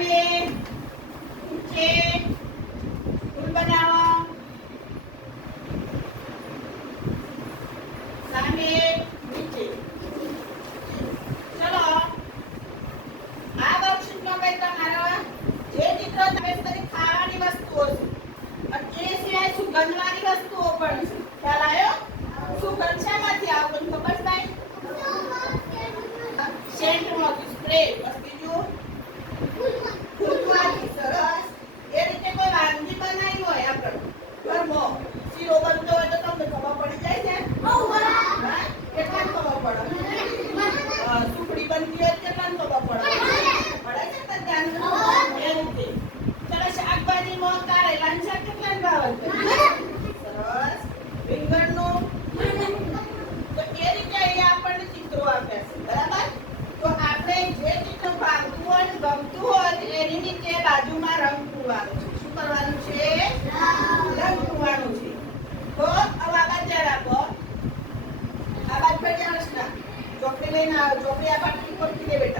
સામે નીચે ફૂલ બનાવો. સામે નીચે. ચલો આ વર્કશીટમાં ભાઈ તમારા જે ચિત્રો તમે બધી ખાવાની વસ્તુઓ છે અને એ સિવાય સુગંધવાળી વસ્તુઓ પણ છે. ખ્યાલ આવ્યો? સુગંધ શામાંથી આવે તમને ખબર છે? સેન્ટમાંથી સ્પ્રે. બસ બીજું ફૂલમાંથી. સરસ. એ રીતે કોઈ વાનગી બનાવી હોય આપણે ઘરમાં શીરો બનતો હોય તો તમને ખબર પડી જાય છે? હા? કેટલા ખબર પડે? સુખડી બનતી હોય કેટલા ખબર પડે? પડે છે બધાને? એ રીતે. ચલો શાકભાજીમાં કારેલાનું શાક કેટલા ભાવે છે? સરસ. રીંગણનું. તો એ રીતે અહીંયા આપણને ચિત્રો આપ્યા છે. બરાબર? તો આપણે જે ચિત્ર ભાવતું હોય ને ગમતું હોય એની નીચે બાજુમાં રંગ પૂરવાનું છે. શું કરવાનું છે? રંગ પૂરવાનું છે. તો હવે આ બાજુ ધ્યાન આપો. આ બાજુ પર ધ્યાન રચના. ચોકડી લઈને આવો. ચોકડી આ બાજુ ઉપર દે બેટા.